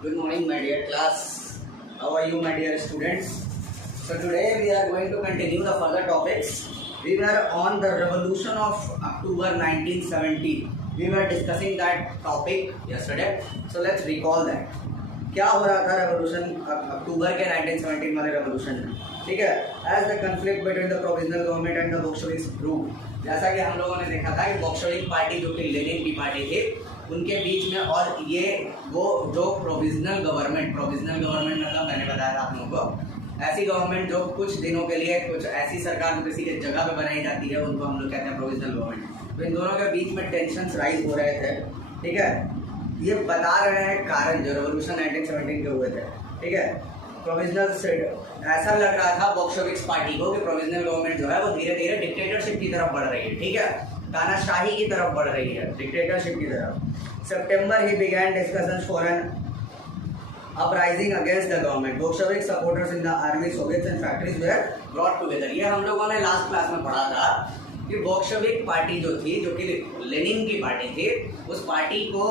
Good morning, my dear class. How are you, my dear students? So today we are going to continue the further topics. We were on the revolution of October 1970. We were discussing that topic yesterday. So let's recall that. क्या हो रहा था revolution अक्टूबर के 1917 वाले revolution में, ठीक है। As the conflict between the provisional government and the Bolsheviks grew, जैसा कि हम लोगों ने देखा था कि बोल्शेविक पार्टी जो कि लेनिन की पार्टी थी उनके बीच में, और ये वो जो प्रोविजनल गवर्नमेंट मतलब मैंने बताया था आप लोगों को, ऐसी गवर्नमेंट जो कुछ दिनों के लिए कुछ ऐसी सरकार किसी के जगह पे बनाई जाती है, उनको हम लोग कहते हैं प्रोविजनल गवर्नमेंट। तो इन दोनों के बीच में टेंशन्स राइज हो रहे थे, ठीक है। ये बता रहे हैं कारण जो रेवोल्यूशन 1917 के हुए थे, ठीक है। प्रोविजनल ऐसा लग रहा था बोल्शेविक्स पार्टी को कि प्रोविजनल गवर्नमेंट जो है वो धीरे धीरे डिक्टेटरशिप की तरफ बढ़ रही है, ठीक है, तानाशाही की तरफ बढ़ रही है, डिक्टेटरशिप की तरफ। सितंबर he began discussions for an uprising against the government. Bolshevik supporters in the army, soviets and factories were brought together. ये हम लोगों ने लास्ट क्लास में पढ़ा था कि बोल्शेविक पार्टी जो थी, जो कि लेनिन की पार्टी थी, उस पार्टी को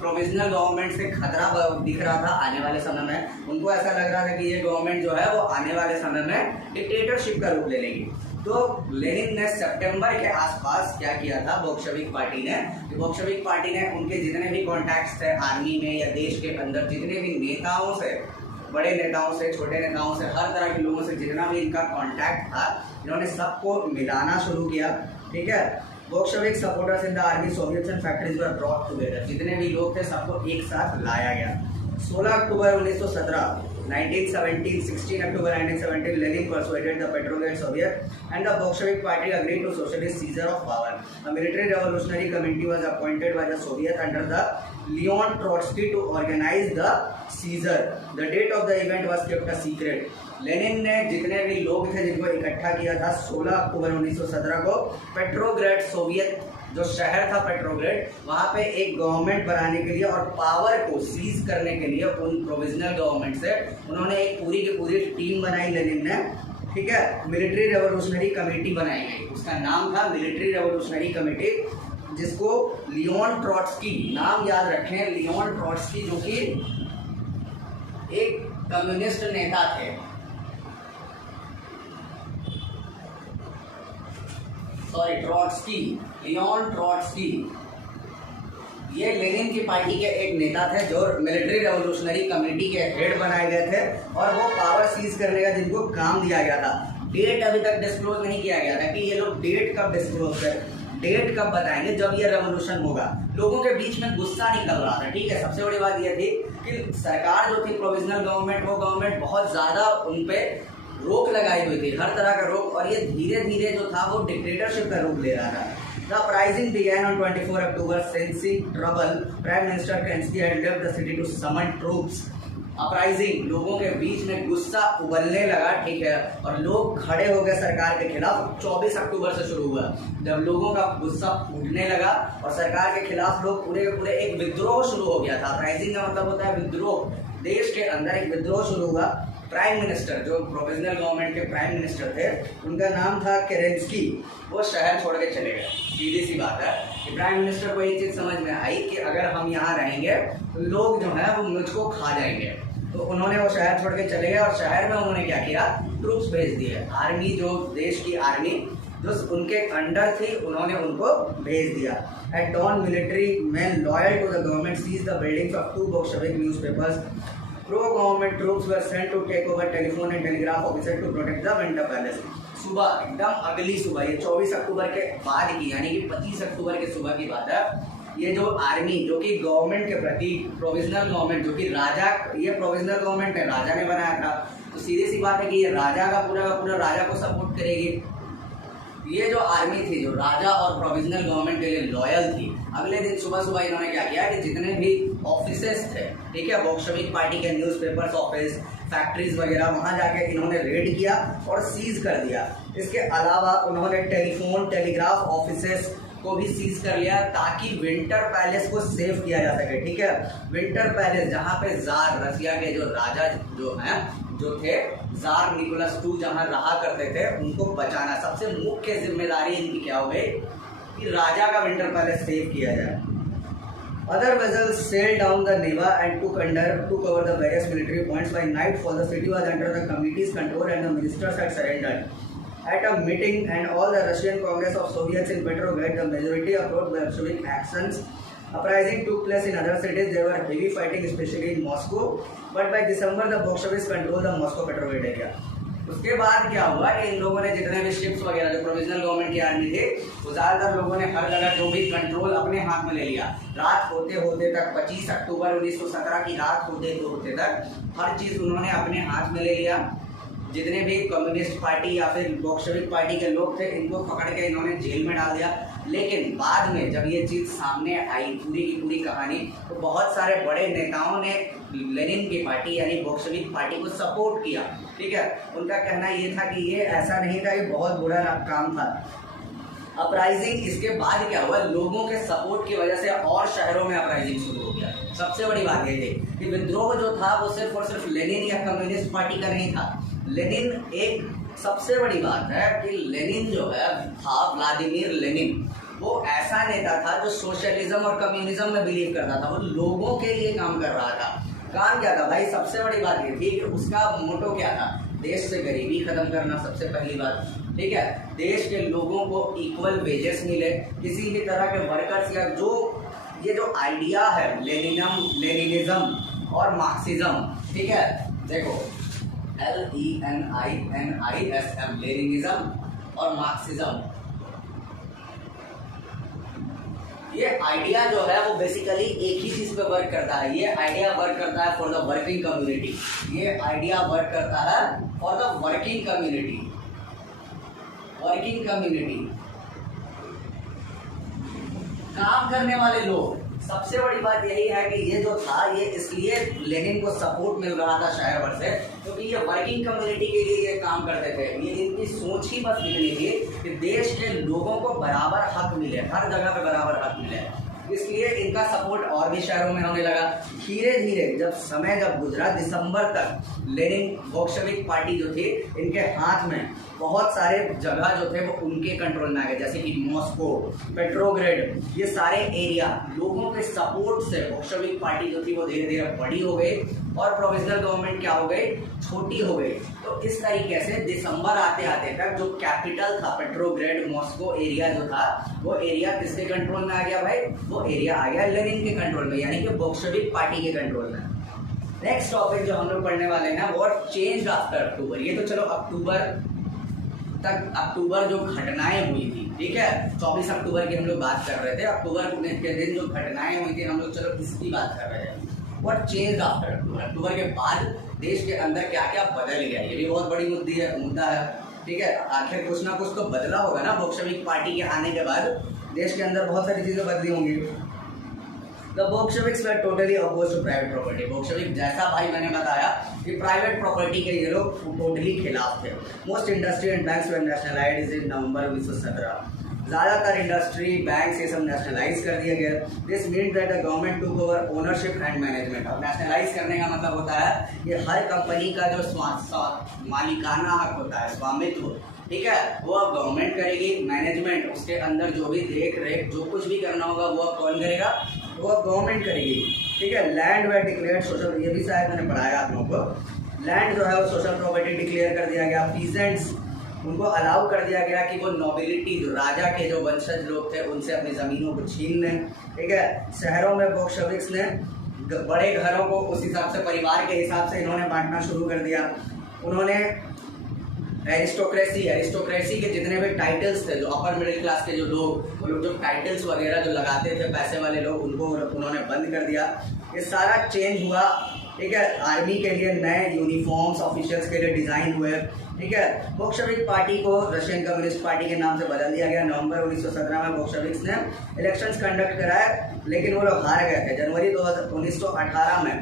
प्रोविजनल गवर्नमेंट से खतरा दिख रहा था आने वाले समय में। उनको ऐसा लग रहा था कि ये गवर्नमेंट जो है वो आने वाले समय में डिक्टेटरशिप का रूप ले लेगी। तो लेनिन ने सितंबर के आसपास क्या किया था बोल्शेविक पार्टी ने, बोल्शेविक पार्टी ने उनके जितने भी कॉन्टैक्ट्स थे आर्मी में या देश के अंदर, जितने भी नेताओं से, बड़े नेताओं से, छोटे नेताओं से, हर तरह के लोगों से जितना भी इनका कॉन्टैक्ट था, इन्होंने सबको मिलाना शुरू किया, ठीक है। Bolshevik supporters in the army, soviets and factories were brought together. जितने भी लोग थे सबको एक साथ लाया गया। 16 अक्टूबर 1917 1917 16 October 1917 Lenin persuaded the Petrograd Soviet and the Bolshevik Party agreed to socialist seizure of power. A military revolutionary committee was appointed by the Soviet under the Leon Trotsky to organize the seizure. The date of the event was kept a secret. Lenin ने जितने भी लोग थे जिनको इकट्ठा किया था 16 अक्टूबर 1917 को पेट्रोग्रेड, सोवियत जो शहर था पेट्रोग्रेड, वहाँ पे एक गवर्नमेंट बनाने के लिए और पावर को सीज करने के लिए उन प्रोविजनल गवर्नमेंट से उन्होंने एक पूरी की पूरी टीम बनाई लेनिन ने, ठीक है। मिलिट्री रेवोल्यूशनरी कमेटी बनाई गई, उसका नाम था मिलिट्री रेवोल्यूशनरी कमेटी, जिसको लियोन ट्रॉट्स्की, नाम याद रखें, लियोन ट्रॉट्स्की जो कि एक कम्युनिस्ट नेता थे, ट्रॉट्स्की, लियोन ट्रॉट्स्की, ये लेनिन की पार्टी के एक नेता थे जो मिलिट्री रेवोल्यूशनरी कमेटी के हेड बनाए गए थे, और वो पावर सीज करने का जिनको काम दिया गया था। डेट अभी तक डिस्क्लोज नहीं किया गया था कि ये लोग डेट कब डिस्क्लोज कर, डेट कब बताएंगे जब ये रेवोल्यूशन होगा। लोगों के बीच में गुस्सा निकल रहा था, ठीक है। सबसे बड़ी बात यह थी कि सरकार जो थी प्रोविजनल गवर्नमेंट, वो गवर्नमेंट बहुत ज़्यादा उन पर रोक लगाई हुई थी, हर तरह का रोक, और ये धीरे धीरे जो था वो डिक्टेटरशिप का रूप ले रहा था। The uprising began on 24 October, sensing trouble. Prime Minister Kerensky had left the city to summon troops. Uprising, लोगों के बीच में गुस्सा उबलने लगा, ठीक है, और लोग खड़े हो गए सरकार के खिलाफ। 24 अक्टूबर से शुरू हुआ, जब लोगों का गुस्सा फूटने लगा और सरकार के खिलाफ लोग पूरे एक विद्रोह शुरू हो गया था। अपराइजिंग का मतलब होता है विद्रोह, देश के अंदर एक विद्रोह शुरू हुआ। प्राइम मिनिस्टर, जो प्रोविजनल गवर्नमेंट के प्राइम मिनिस्टर थे, उनका नाम था केरेंस्की, वो शहर छोड़ के चले गए। सीधी सी बात है कि प्राइम मिनिस्टर को ये चीज़ समझ में आई कि अगर हम यहाँ रहेंगे तो लोग जो है वो मुझको खा जाएंगे, तो उन्होंने वो शहर छोड़ के चले गए, और शहर में उन्होंने क्या किया, ट्रूप्स भेज दिए। आर्मी, जो देश की आर्मी जो उनके अंडर थी, उन्होंने उनको भेज दिया। At dawn military man loyal to the government seize the buildings of 2 Bolshevik newspapers. Pro-government troops were sent to take over telephone and telegraph officer to protect the Winter Palace. सुबह, एकदम अगली सुबह, ये 24 अक्टूबर के बाद की, यानी कि 25 अक्टूबर के सुबह की बात है। ये जो आर्मी जो कि गवर्नमेंट के प्रति, प्रोविजनल गवर्नमेंट जो कि राजा, ये प्रोविजनल गवर्नमेंट है, राजा ने बनाया था, तो सीधी सी बात है कि ये राजा का पूरा राजा को सपोर्ट करेगी। ये जो आर्मी थी, जो राजा और प्रोविजनल गवर्नमेंट के लिए लॉयल थी, अगले दिन सुबह सुबह इन्होंने क्या किया कि जितने भी ऑफिसेस थे, ठीक है, बोल्शेविक पार्टी के न्यूज़पेपर्स ऑफिस, फैक्ट्रीज वगैरह, वहाँ जाके इन्होंने रेड किया और सीज कर दिया। इसके अलावा उन्होंने टेलीफोन, टेलीग्राफ ऑफिसेस को भी सीज कर लिया ताकि विंटर पैलेस को सेव किया जा सके, ठीक है। विंटर पैलेस, जहाँ पे जार, रसिया के जो राजा जो थे जार निकोलस II जहाँ रहा करते थे, उनको बचाना सबसे मुख्य जिम्मेदारी इनकी क्या हो गई कि राजा का विंटर पैलेस सेव किया जाए। Other vessels sailed down the Neva and took over the various military points. By nightfall, the city was under the committee's control and the ministers had surrendered. At a meeting and all the Russian Congress of Soviets in Petrograd, the majority approved Bolshevik actions. Uprising took place in other cities. There were heavy fighting, especially in Moscow. But by December, the Bolsheviks controlled the Moscow Petrograd area. उसके बाद क्या हुआ कि इन लोगों ने जितने भी ships वगैरह जो प्रोविजनल गवर्नमेंट की आर्मी थे, वो ज्यादातर लोगों ने हर जगह जो भी कंट्रोल अपने हाथ में ले लिया। रात होते होते तक 25 अक्टूबर 1917 की रात होते होते तक हर चीज उन्होंने अपने हाथ में ले लिया। जितने भी कम्युनिस्ट पार्टी या फिर बोल्शेविक पार्टी के लोग थे, इनको पकड़ के इन्होंने जेल में डाल दिया। लेकिन बाद में जब ये चीज सामने आई, पूरी की पूरी कहानी, तो बहुत सारे बड़े नेताओं ने लेनिन की पार्टी यानी बोल्शेविक पार्टी को सपोर्ट किया। ठीक है, उनका कहना ये था कि ये ऐसा नहीं था, ये बहुत बुरा काम था। अपराइजिंग इसके बाद क्या हुआ, लोगों के सपोर्ट की वजह से और शहरों में अपराइजिंग शुरू हो गया। सबसे बड़ी बात ये थी कि विद्रोह जो था वो सिर्फ और सिर्फ लेनिन या कम्युनिस्ट पार्टी का नहीं था। लेनिन एक सबसे बड़ी बात है कि लेनिन जो है था, व्लादिमीर लेनिन, वो ऐसा नेता था जो सोशलिज्म और कम्युनिज्म में बिलीव करता था। वो लोगों के लिए काम कर रहा था। काम क्या था भाई, सबसे बड़ी बात ये थी कि उसका मोटो क्या था, देश से गरीबी खत्म करना, सबसे पहली बात। ठीक है, देश के लोगों को इक्वल वेजेस मिले, किसी भी तरह के वर्कर्स या जो ये जो आइडिया है लेनिनिज्म और मार्क्सिज्म, ठीक है, देखो LENINISM लेनिनिज्म और मार्क्सिज्म, ये आइडिया जो है वो बेसिकली एक ही चीज पे वर्क करता है। ये आइडिया वर्क करता है फॉर द वर्किंग कम्युनिटी। ये आइडिया वर्क करता है for the working community. Working community, काम करने वाले लोग। सबसे बड़ी बात यही है कि ये जो था, ये इसलिए लेनिन को सपोर्ट मिल रहा था शहर भर से, क्योंकि ये वर्किंग कम्युनिटी के लिए ये काम करते थे। ये इनकी सोच ही बस इतनी थी कि देश के लोगों को बराबर हक मिले, हर जगह पे बराबर हक मिले। इसलिए इनका सपोर्ट और भी शहरों में होने लगा। धीरे धीरे जब गुजरा, दिसंबर तक लेनिन बोल्शेविक पार्टी जो थी, इनके हाथ में बहुत सारे जगह जो थे वो उनके कंट्रोल में आ गए, जैसे कि मॉस्को, पेट्रोग्रेड, ये सारे एरिया लोगों के सपोर्ट से बोल्शेविक पार्टी जो थी वो धीरे धीरे बड़ी हो गई और प्रोविजनल गवर्नमेंट क्या हो गई, छोटी हो गई। तो इस तरीके से दिसंबर आते आते तक जो कैपिटल था पेट्रोग्रेड, मॉस्को एरिया जो था, वो एरिया किसके कंट्रोल में आ गया भाई, वो एरिया आ गया लेनिन के कंट्रोल में, यानी कि बोल्शेविक पार्टी के कंट्रोल में। नेक्स्ट टॉपिक जो हम लोग पढ़ने वाले हैं, व्हाट चेंज्ड आफ्टर अक्टूबर। ये तो चलो अक्टूबर जो घटनाएं हुई थी, ठीक है, 24 अक्टूबर की हम लोग बात कर रहे थे। अक्टूबर के दिन जो घटनाएं हुई थी हम लोग चलो इसकी बात कर रहे थे। व्हाट चेंज्ड आफ्टर अक्टूबर, अक्टूबर के बाद देश के अंदर क्या क्या बदल गया, ये भी बहुत बड़ी मुद्दा है। ठीक है, आखिर कुछ ना कुछ तो बदला होगा ना। बोल्शेविक पार्टी के आने के बाद देश के अंदर बहुत सारी चीजें बदली होंगी। The Bolsheviks were totally opposed to private property. Bolshevik, जैसा भाई मैंने बताया कि प्राइवेट प्रॉपर्टी के ये लोग टोटली खिलाफ थे। Most industry and banks were nationalised in November 1917। ज़्यादातर इंडस्ट्री, बैंक्स ये सब नेशनलाइज कर दिया गया। This means that the government took over ownership and management. अब नेशनलाइज करने का मतलब होता है कि हर कंपनी का जो मालिकाना हक होता है, स्वामित्व, ठीक है, वो अब गवर्नमेंट करेगी। मैनेजमेंट, उसके अंदर जो भी देख रेख जो कुछ भी करना होगा वो अब कौन करेगा, वो अब गवर्नमेंट करेगी। ठीक है, लैंड वे डिक्लेयर्ड सोशल, ये भी शायद मैंने पढ़ाया आप लोगों को। लैंड जो है वो सोशल प्रॉपर्टी डिक्लेयर कर दिया गया। पीजेंट्स, उनको अलाउ कर दिया गया कि वो नोबिलिटी, जो राजा के जो वंशज लोग थे, उनसे अपनी ज़मीनों को छीन लें। ठीक है, शहरों में बोल्शेविक्स ने बड़े घरों को उस हिसाब से, परिवार के हिसाब से इन्होंने बांटना शुरू कर दिया। उन्होंने एरिस्टोक्रेसी के जितने भी टाइटल्स थे, जो अपर मिडिल क्लास के जो लोग, वो लोग जो टाइटल्स वगैरह जो लगाते थे, पैसे वाले लोग, उनको उन्होंने बंद कर दिया। ये सारा चेंज हुआ। ठीक है, आर्मी के लिए नए यूनिफॉर्म्स ऑफिशियल्स के लिए डिज़ाइन हुए। ठीक है, बोल्शेविक पार्टी को रशियन कम्युनिस्ट पार्टी के नाम से बदल दिया गया। नवंबर 1917 में बोल्शेविक्स ने इलेक्शंस कंडक्ट कराए, लेकिन वो लोग हार गए थे। जनवरी 1918 में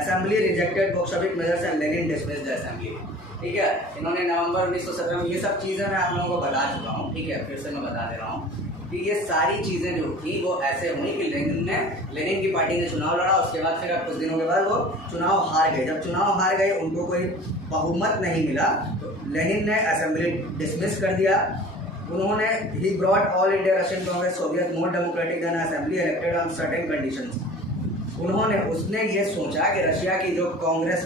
assembly rejected Bolshevik measures and Lenin dismissed the assembly. ठीक है, इन्होंने नवंबर 1917 में, ये सब चीज़ें मैं आप लोगों को बता चुका हूँ। ठीक है, फिर से मैं बता दे रहा हूँ कि ये सारी चीज़ें जो थी वो ऐसे हुई कि लेनिन की पार्टी ने चुनाव लड़ा। उसके बाद फिर कुछ दिनों के बाद वो चुनाव हार गए। जब चुनाव हार गए, उनको कोई बहुमत नहीं मिला, तो लेनिन ने असेंबली डिसमिस कर दिया। उन्होंने ही brought all India Russian congress Soviet more democratic than assembly elected on certain conditions. उसने ये सोचा कि रशिया की जो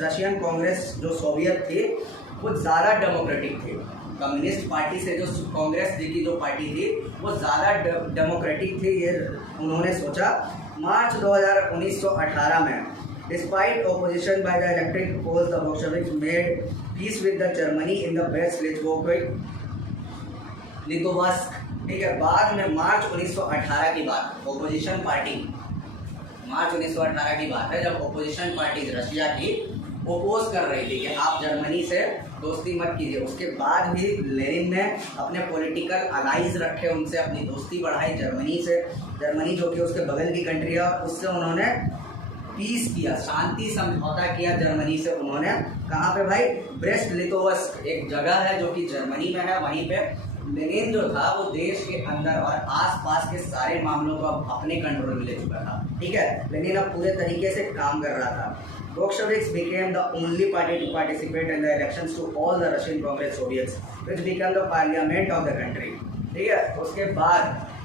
रशियन कांग्रेस जो सोवियत थी वो ज़्यादा डेमोक्रेटिक थी। कम्युनिस्ट पार्टी से जो कांग्रेस की जो पार्टी थी वो ज़्यादा डेमोक्रेटिक थी, ये उन्होंने सोचा। मार्च 1918 में despite opposition by the electric polls the Bolsheviks made peace with the Germany in the Brest Litovsk है, बाद में मार्च 1918 की बात, ओपोजिशन पार्टी मार्च 1918 की बात है जब ओपोजिशन पार्टी रशिया की ओपोज कर रही थी कि आप जर्मनी से दोस्ती मत कीजिए। उसके बाद भी लेनिन ने अपने पॉलिटिकल अलाइज रखे, उनसे अपनी दोस्ती बढ़ाई जर्मनी से। जर्मनी जो कि उसके बगल की कंट्री है, और उससे उन्होंने पीस किया, शांति समझौता किया जर्मनी से उन्होंने। कहाँ पे भाई? ब्रेस्ट लिथोवस्क एक जगह है जो कि जर्मनी में है। वहीं पे लेनिन जो था वो देश के अंदर और आसपास के सारे मामलों को अपने कंट्रोल में ले चुका था। ठीक है, लेनिन अब पूरे तरीके से काम कर रहा था। Bolsheviks became the only party to participate in the elections to all the Russian Congress Soviets, which became the parliament of the country. ठीक है, उसके बाद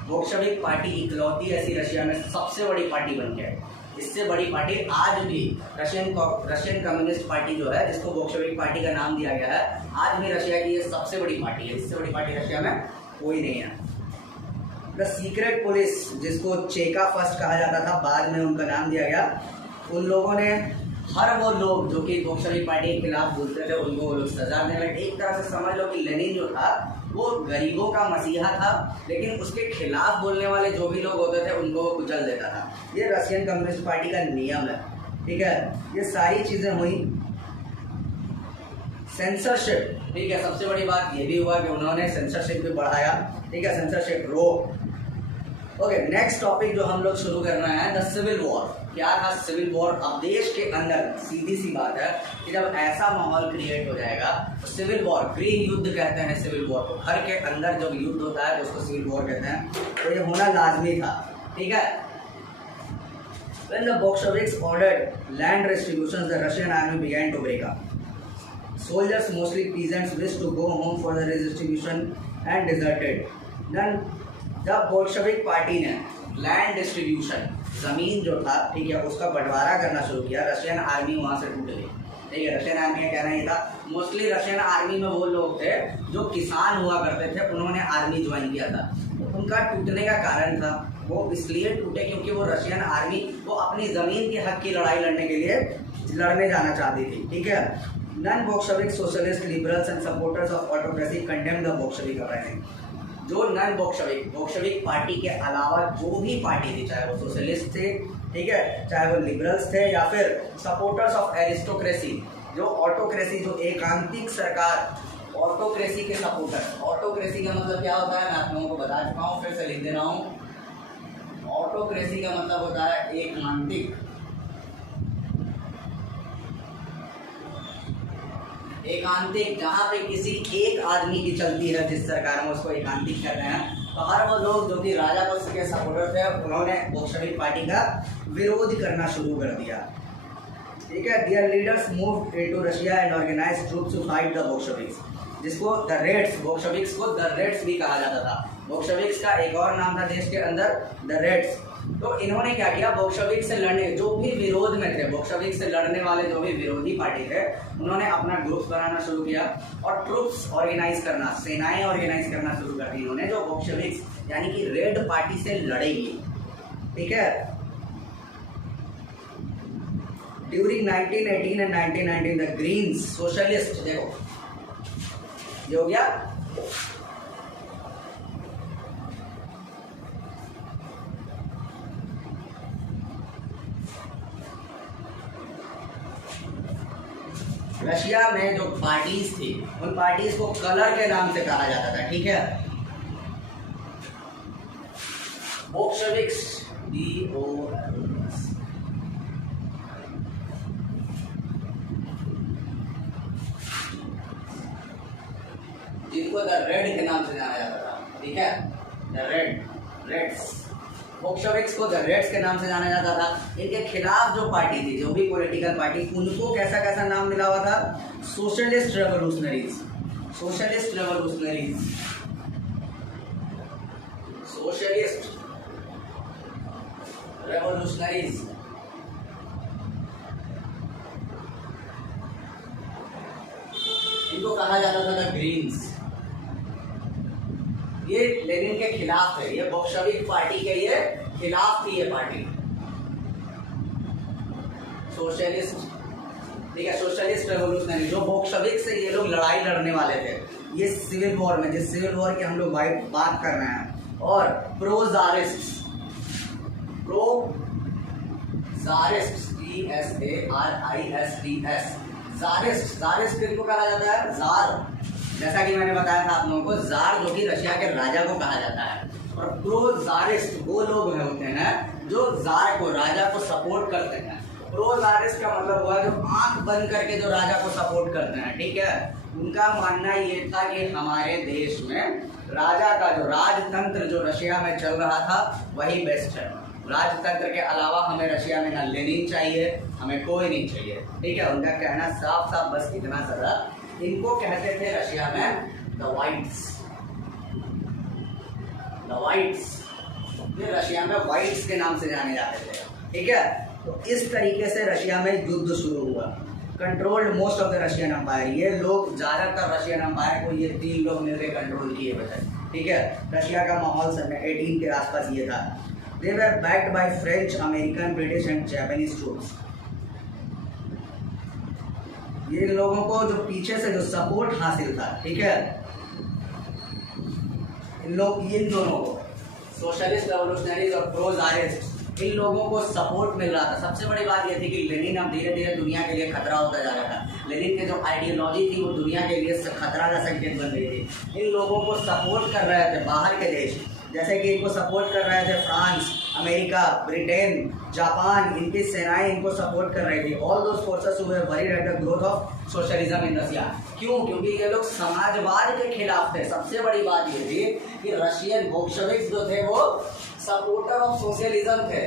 बोल्शेविक पार्टी इकलौती ऐसी रशिया में सबसे बड़ी पार्टी बन गई। इससे बड़ी पार्टी आज भी रशियन कम्युनिस्ट पार्टी जो है, जिसको बोल्शेविक पार्टी का नाम दिया गया है, आज भी रशिया की ये सबसे बड़ी पार्टी है। इससे बड़ी पार्टी रशिया में कोई नहीं है। द सीक्रेट पुलिस, जिसको चेका फर्स्ट कहा जाता था, बाद में उनका नाम दिया गया, उन लोगों ने हर वो लोग जो कि बोल्शेविक पार्टी के खिलाफ बोलते थे उनको वो लोग सजा देने लगे। एक तरह से समझ लो कि लेनिन जो था वो गरीबों का मसीहा था, लेकिन उसके खिलाफ बोलने वाले जो भी लोग होते थे उनको वो कुचल देता था। ये रशियन कम्युनिस्ट पार्टी का नियम है। ठीक है, ये सारी चीज़ें हुई। सेंसरशिप, ठीक है, सबसे बड़ी बात ये भी हुआ कि उन्होंने सेंसरशिप भी बढ़ाया। ठीक है, सेंसरशिप रोक। ओके, नेक्स्ट टॉपिक जो हम लोग शुरू करना है, द सिविल वॉर। क्या था सिविल वॉर? अब देश के अंदर सीधी सी बात है कि जब ऐसा माहौल क्रिएट हो जाएगा तो सिविल वॉर, गृह युद्ध कहते हैं सिविल वॉर को। घर के अंदर जब युद्ध होता है तो उसको सिविल वॉर कहते हैं, तो ये होना लाजमी था। ठीक है, When the Bolsheviks ordered land restitutions, the Russian army began to break up. Soldiers, mostly peasants, wished to go home for the redistribution and deserted. Then जब बोल्शेविक पार्टी ने लैंड डिस्ट्रीब्यूशन, ज़मीन जो था, ठीक है, उसका बंटवारा करना शुरू किया, रशियन आर्मी वहाँ से टूट गई। ठीक है, रशियन आर्मी का कहना ये था, मोस्टली रशियन आर्मी में वो लोग थे जो किसान हुआ करते थे, उन्होंने आर्मी ज्वाइन किया था। उनका टूटने का कारण था, वो इसलिए टूटे क्योंकि वो रशियन आर्मी वो अपनी ज़मीन के हक की लड़ाई लड़ने के लिए लड़ने जाना चाहती थी। ठीक है, non Bolshevik socialist liberals and supporters of autocracy condemn the Bolshevik uprising. जो नॉन बोल्शेविक पार्टी के अलावा जो भी पार्टी थी, चाहे वो सोशलिस्ट थे, ठीक है, चाहे वो लिबरल्स थे, या फिर सपोर्टर्स ऑफ एरिस्टोक्रेसी, जो ऑटोक्रेसी, जो एकांतिक सरकार, ऑटोक्रेसी के सपोर्टर। ऑटोक्रेसी का मतलब क्या होता है मैं आप लोगों को बता चुका हूँ, फिर से लिख दे रहा हूँ। ऑटोक्रेसी का मतलब होता है एकांतिक, जहाँ पे किसी एक आदमी की चलती है जिस सरकार में, उसको एकांतिक कहते हैं। तो हर वो लोग जो कि राजा पक्ष के सपोर्टर थे, उन्होंने बोल्शेविक पार्टी का विरोध करना शुरू कर दिया। ठीक है, their leaders moved into Russia and organised troops to fight the Bolsheviks, जिसको द रेड्स, बोल्शेविक्स को द रेड्स भी कहा जाता था। बोल्शेविक्स का एक और नाम था देश के अंदर, द रेड्स। तो इन्होंने क्या किया, बोल्शेविक से लड़ने, जो भी विरोध में थे, बोल्शेविक से लड़ने वाले जो भी विरोधी पार्टी थे, उन्होंने अपना ग्रुप्स बनाना शुरू किया और ट्रुप्स ऑर्गेनाइज करना, सेनाएं ऑर्गेनाइज करना शुरू कर दी इन्होंने, जो बोल्शेविक्स यानी कि रेड पार्टी से लड़ेगी। ठीक है, during 1918 and 1919 the Greens socialist, देखो ये हो गया, रशिया में जो पार्टीज थी, उन पार्टीज को कलर के नाम से कहा जाता था। ठीक है, बोल्शेविक्स, BOLS, जिनको द रेड के नाम से जाना जाता था। ठीक है, द रेड्स, बोल्शेविक्स को द रेड्स के नाम से जाना जाता था। इनके खिलाफ जो पार्टी थी, जो भी पॉलिटिकल पार्टी, उनको कैसा कैसा नाम मिला हुआ था, socialist revolutionaries, socialist revolutionaries, socialist revolutionaries. इनको कहा जाता था द ग्रीन्स। ये लेनिन के खिलाफ है, ये बोल्शेविक पार्टी के ये खिलाफ थी ये पार्टी, सोशलिस्ट, ठीक है, सोशलिस्ट रेवोल्यूशनरी। जो बोल्शेविक से ये लोग लड़ाई लड़ने वाले थे, ये सिविल वॉर में, जिस सिविल वॉर की हम लोग बात कर रहे हैं, और प्रो ज़ारिस्ट, ज़ारिस्ट, ज़ारिस्ट किसको कहा जाता है? जार, जैसा कि मैंने बताया था आप लोगों को, जार जो कि रशिया के राजा को कहा जाता है। और प्रो ज़ारिस्ट वो लोग होते हैं जो जार को, राजा को सपोर्ट करते हैं। प्रो ज़ारिस्ट का मतलब हुआ जो आंख बंद करके जो राजा को सपोर्ट करते हैं, ठीक है। उनका मानना ये था कि हमारे देश में राजा का जो राजतंत्र जो रशिया में चल रहा था वही बेस्ट है। राजतंत्र के अलावा हमें रशिया में ना लेनिन चाहिए, हमें कोई नहीं चाहिए, ठीक है। उनका कहना साफ साफ बस इतना सा। इनको कहते थे रशिया में द वाइट्स, द वाइट्स, ये रशिया में वाइट्स के नाम से जाने जाते थे, ठीक है। तो इस तरीके से रशिया में युद्ध शुरू हुआ। Controlled most of the Russian empire, ये लोग ज़्यादातर रशियन एम्पायर को ये 3 लोग मिलकर कंट्रोल किए हुए थे, ठीक है। रशिया का माहौल सन 18 के आसपास ये था। They were backed by French, American, British and Japanese troops. ये लोगों को जो पीछे से जो सपोर्ट हासिल था, ठीक है, इन दोनों को, सोशलिस्ट रेवोल्यूशनरीज और प्रो ज़ारिस्ट, इन लोगों को सपोर्ट मिल रहा था। सबसे बड़ी बात यह थी कि लेनिन अब धीरे धीरे दुनिया के लिए खतरा होता जा रहा था। लेनिन की जो आइडियोलॉजी थी वो दुनिया के लिए खतरा का संकेत बन रही थी। इन लोगों को सपोर्ट कर रहे थे बाहर के देश, जैसे कि इनको सपोर्ट कर रहे थे फ्रांस, अमेरिका, ब्रिटेन, जापान, इनकी सेनाएं इनको सपोर्ट कर रही थी। ऑल दोज फोर्सेस हुए worried at the growth of socialism in Russia. क्यों? क्योंकि ये लोग समाजवाद के खिलाफ थे। सबसे बड़ी बात ये थी कि रशियन बोल्शेविक्स जो थे वो सपोर्टर ऑफ सोशलिज्म थे,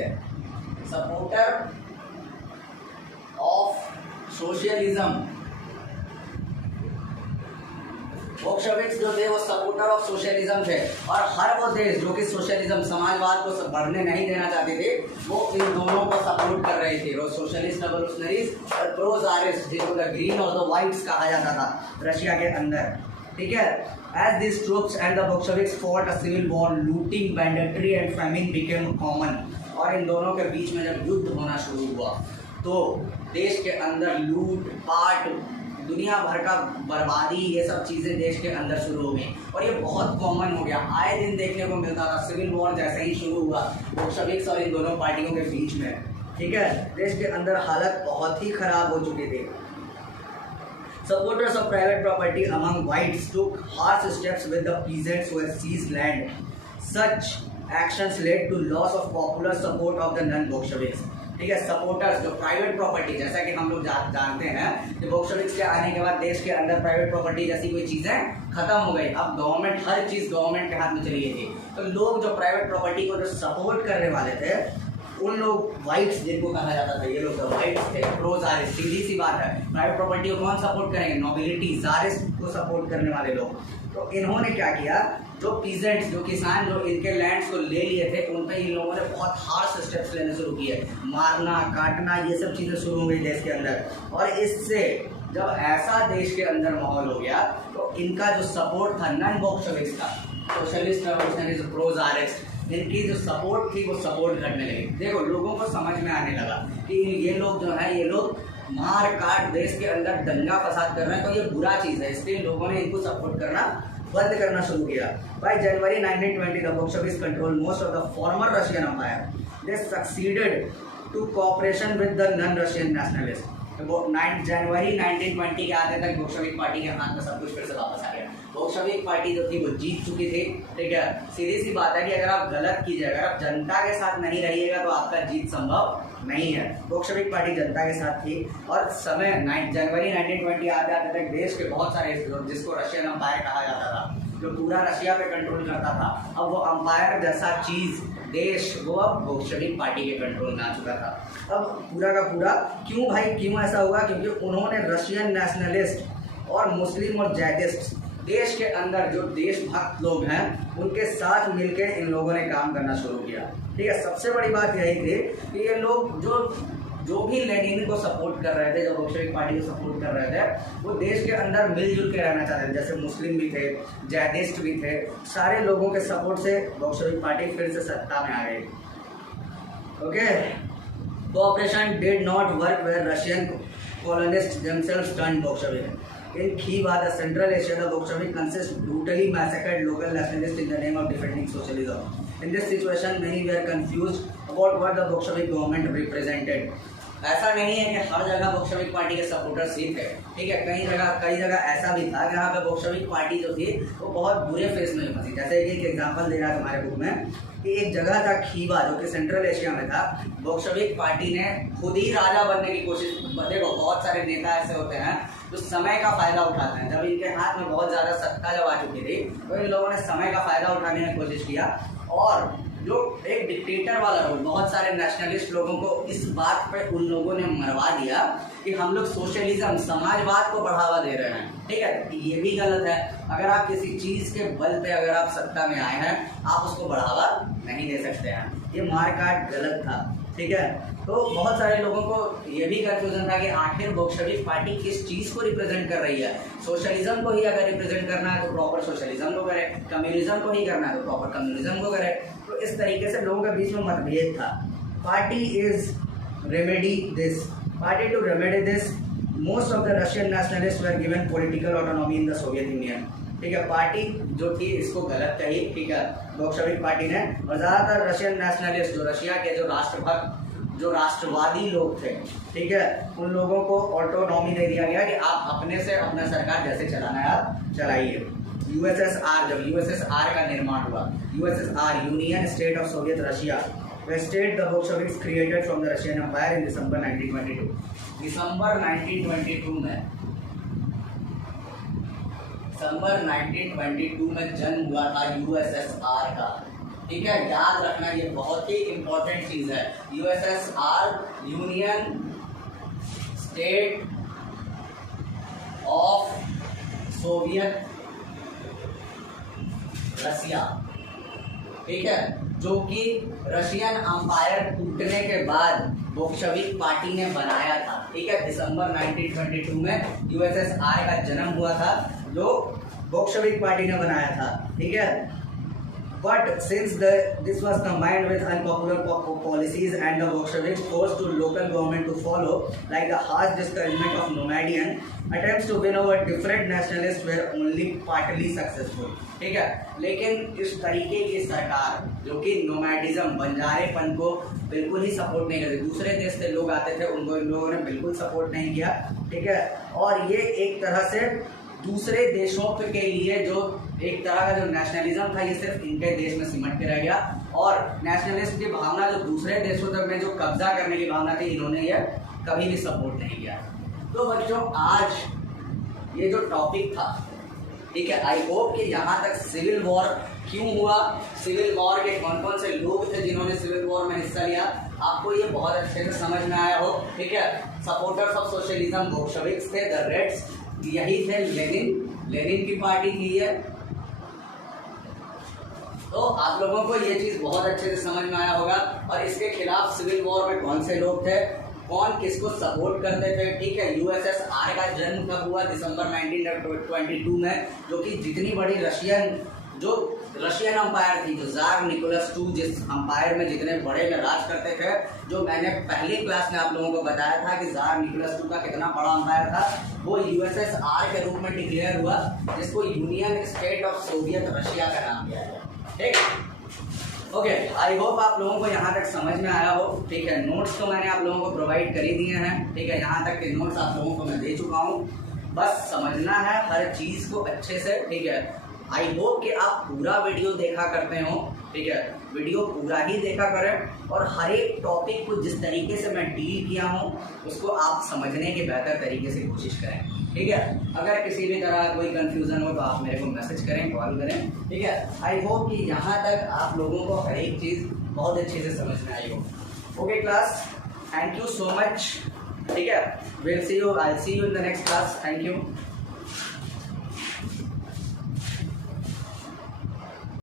सपोर्टर ऑफ सोशलिज्म। बोल्शेविक्स जो थे वो सपोर्टर ऑफ सोशलिज्म थे, और हर वो देश जो कि सोशलिज्म, समाजवाद को बढ़ने नहीं देना चाहते थे, वो इन दोनों को सपोर्ट कर रहे थे। वो सोशलिस्ट रेवोल्यूशनरीज और प्रो ज़ारिस्ट, जिनको द ग्रीन और द वाइट्स कहा जाता था रशिया के अंदर, ठीक है। As these troops and the Bolsheviks fought a civil war, looting, banditry and famine became common। और इन दोनों के बीच में जब युद्ध होना शुरू हुआ तो देश के अंदर लूट पाट, दुनिया भर का बर्बादी, ये सब चीज़ें देश के अंदर शुरू हो गई। और ये बहुत कॉमन हो गया, आए दिन देखने को मिलता था। सिविल वॉर जैसे ही शुरू हुआ बोल्शेविक्स और इन दोनों पार्टियों के बीच में, ठीक है, देश के अंदर हालत बहुत ही खराब हो चुकी थी। Supporters of private property among whites took harsh steps with the peasants who had seized land. Such actions led to loss of popular support of the non-Bolsheviks। ठीक है, सपोर्टर्स जो प्राइवेट प्रॉपर्टी, जैसा कि हम लोग जानते हैं कि बोल्शेविक्स के आने के बाद देश के अंदर प्राइवेट प्रॉपर्टी जैसी कोई चीज़ें खत्म हो गई। अब गवर्नमेंट, हर चीज़ गवर्नमेंट के हाथ में चली गई थी। तो लोग जो प्राइवेट प्रॉपर्टी को जो सपोर्ट करने वाले थे, उन लोग वाइट्स जिनको कहा जाता था, ये लोग वाइट्स थे, प्रो ज़ारिस्ट। सीधी सी बात है, प्राइवेट प्रॉपर्टी को कौन सपोर्ट करेंगे? नोबिलिटी, ज़ारिस्ट को सपोर्ट करने वाले लोग। तो इन्होंने क्या किया, जो पीजेंट्स, जो किसान जो इनके लैंड्स को ले लिए थे, उन पर इन लोगों ने बहुत हार्श स्टेप्स लेने शुरू किए, मारना काटना, ये सब चीज़ें शुरू हो गई देश के अंदर। और इससे जब ऐसा देश के अंदर माहौल हो गया तो इनका जो सपोर्ट था नॉन बोल्शेविक्स का, सोशलिस्ट रेवोल्यूशनरीज, प्रो ज़ारिस्ट, इनकी जो सपोर्ट थी वो सपोर्ट घटने लगी। देखो, लोगों को समझ में आने लगा कि ये लोग जो है, ये लोग मार काट देश के अंदर दंगा फसाद कर रहे हैं, तो ये बुरा चीज़ है। इसलिए लोगों ने इनको सपोर्ट करना बंद करना शुरू किया। By January 1920 the Bolsheviks control most of the former Russian empire. They succeeded to cooperation with the non Russian nationalist. तो 9 जनवरी 1920 के आते तक बोल्शेविक पार्टी के हाथ में सब कुछ फिर से वापस आ गया। बोल्शेविक पार्टी जो थी वो जीत चुकी थी, ठीक है। सीधी सी बात है कि अगर आप गलत कीजिए, अगर आप जनता के साथ नहीं रहिएगा तो आपका जीत संभव नहीं है। बोल्शेविक पार्टी जनता के साथ थी और समय जनवरी 1920 आते आते तक देश के बहुत सारे, जिसको रशियन अम्पायर कहा जाता था, जो पूरा रशिया पे कंट्रोल करता था, अब वो अम्पायर जैसा चीज़, देश, वो अब बोल्शेविक पार्टी के कंट्रोल में आ चुका था। अब पूरा का पूरा क्यों भाई, क्यों ऐसा हुआ? क्योंकि उन्होंने रशियन नेशनलिस्ट और मुस्लिम और जैदिस्ट, देश के अंदर जो देशभक्त लोग हैं, उनके साथ मिलकर इन लोगों ने काम करना शुरू किया, ठीक है। सबसे बड़ी बात यही थी कि ये लोग जो जो भी लेनिन को सपोर्ट कर रहे थे, जो बोल्शेविक पार्टी को सपोर्ट कर रहे थे, वो देश के अंदर मिलजुल के रहना चाहते थे। जैसे मुस्लिम भी थे, जैदिस्ट भी थे, सारे लोगों के सपोर्ट से बोल्शेविक पार्टी फिर से सत्ता में आ गई। Okay, cooperation did not work where Russian colonists themselves turned Bolshevik. In Khiva, the Central Asia, the Bolshevik consists brutally massacred local nationalists in the name of defending socialism. In this situation, many were confused about what the Bolshevik government represented. ऐसा नहीं है कि हर जगह Bolshevik party के supporters ही थे, ठीक है। कई जगह ऐसा भी था कि यहाँ पे बोल्शेविक पार्टी जो थी वो बहुत बुरे फेस में फंसी। जैसे कि एक एग्जांपल दे रहा है तुम्हारे बुक में कि एक जगह था खीवा, जो कि सेंट्रल एशिया में था। बोल्शेविक पार्टी ने खुद ही राजा बनने की कोशिश, देखो बहुत सारे नेता ऐसे होते हैं जो समय का फायदा उठाते हैं। जब इनके हाथ में बहुत ज़्यादा सत्ता जब आ चुकी थी तो इन लोगों ने समय का फायदा उठाने की कोशिश किया और जो एक डिक्टेटर वाला रोल, बहुत सारे नेशनलिस्ट लोगों को इस बात पे उन लोगों ने मरवा दिया कि हम लोग सोशलिज्म, समाजवाद को बढ़ावा दे रहे हैं, ठीक है। ये भी गलत है। अगर आप किसी चीज़ के बल पे अगर आप सत्ता में आए हैं, आप उसको बढ़ावा नहीं दे सकते हैं। ये मारकाट गलत था, ठीक है। तो बहुत सारे लोगों को ये भी कंफ्यूजन था कि आखिर बोल्शेविक पार्टी किस चीज़ को रिप्रेजेंट कर रही है। सोशलिज्म को ही अगर रिप्रेजेंट करना है तो प्रॉपर सोशलिज्म को करे, कम्युनिज्म को ही करना है तो प्रॉपर कम्युनिज्म को करे। तो इस तरीके से लोगों के बीच में मतभेद था। Party is remedy this, party to remedy this most of the Russian nationalist were given political autonomy in the Soviet Union, ठीक है। पार्टी जो थी इसको गलत कही, ठीक है, बोल्शेविक पार्टी ने। और ज़्यादातर रशियन नेशनलिस्ट, जो रशिया के जो राष्ट्रभक्त, जो राष्ट्रवादी लोग थे, ठीक है, उन लोगों को ऑटोनॉमी दे दिया गया कि आप अपने से अपना सरकार जैसे चलाना है आप चलाइए। यूएसएसआर, जब यूएसएसआर का निर्माण हुआ, USSR union state of Soviet Russia, the state the Bolsheviks created from the Russian empire in December 1922। दिसंबर 1922 में जन्म हुआ था यूएसएसआर का, ठीक है। याद रखना, ये बहुत ही इंपॉर्टेंट चीज है। USSR union state of Soviet Russia, ठीक है, जो कि रशियन अंपायर टूटने के बाद बोल्शेविक पार्टी ने बनाया था, ठीक है। दिसंबर 1922 में यूएसएसआर का जन्म हुआ था, जो बोल्शेविक पार्टी ने बनाया था, ठीक है। But since this was combined with unpopular policies and the Bolsheviks forced to local government to follow, like the harsh discouragement of nomadian, attempts to win over different nationalists were only partly successful, ठीक है। लेकिन इस तरीके की सरकार जो कि नोमैडिज्म, बंजारेपन को बिल्कुल ही सपोर्ट नहीं करती, दूसरे देश से लोग आते थे उनको इन लोगों ने बिल्कुल सपोर्ट नहीं किया, ठीक है। और ये एक तरह से दूसरे देशों के लिए जो एक तरह का जो नेशनलिज्म था, ये सिर्फ इनके देश में सिमट के रह गया। और नेशनलिस्ट की भावना जो दूसरे देशों तक में जो कब्जा करने की भावना थी, इन्होंने ये कभी भी सपोर्ट नहीं किया। तो बच्चों, आज ये जो टॉपिक था, ठीक है, आई होप कि यहाँ तक सिविल वॉर क्यों हुआ, सिविल वॉर के कौन कौन से लोग थे जिन्होंने सिविल वॉर में हिस्सा लिया, आपको ये बहुत अच्छे से समझ में आया हो, ठीक है। सपोर्टर्स ऑफ सोशलिज्म बोल्शेविक्स थे, द रेड्स यही थे, लेनिन की पार्टी थी ये। तो आप लोगों को ये चीज़ बहुत अच्छे से समझ में आया होगा। और इसके खिलाफ सिविल वॉर में कौन से लोग थे, कौन किसको सपोर्ट करते थे, ठीक है। यूएसएसआर का जन्म कब हुआ? दिसंबर 1922 में, जो कि जितनी बड़ी रशियन अंपायर थी, जो जार निकोलस II, जिस अंपायर में जितने बड़े में राज करते थे, जो मैंने पहली क्लास में आप लोगों को बताया था कि जार निकोलस II का कितना बड़ा अंपायर था, वो यूएसएसआर के रूप में डिक्लेयर हुआ, जिसको union state of Soviet Russia का नाम दिया गया, ठीक। ओके, आई होप आप लोगों को यहाँ तक समझ में आया हो, ठीक है। नोट्स तो मैंने आप लोगों को प्रोवाइड कर ही दिए हैं, ठीक है। यहाँ तक के नोट्स आप लोगों को मैं दे चुका हूँ, बस समझना है हर चीज़ को अच्छे से, ठीक है। आई होप कि आप पूरा वीडियो देखा करते हो, ठीक है, वीडियो पूरा ही देखा करें और हर एक टॉपिक को जिस तरीके से मैं डील किया हूँ उसको आप समझने के बेहतर तरीके से कोशिश करें, ठीक है। अगर किसी भी तरह कोई कंफ्यूजन हो तो आप मेरे को मैसेज करें, कॉल करें, ठीक है। आई होप कि यहाँ तक आप लोगों को हर एक चीज़ बहुत अच्छे से समझ में आई हो। Okay class, thank you so much, ठीक है। Will see you, I see you in the next class, thank you.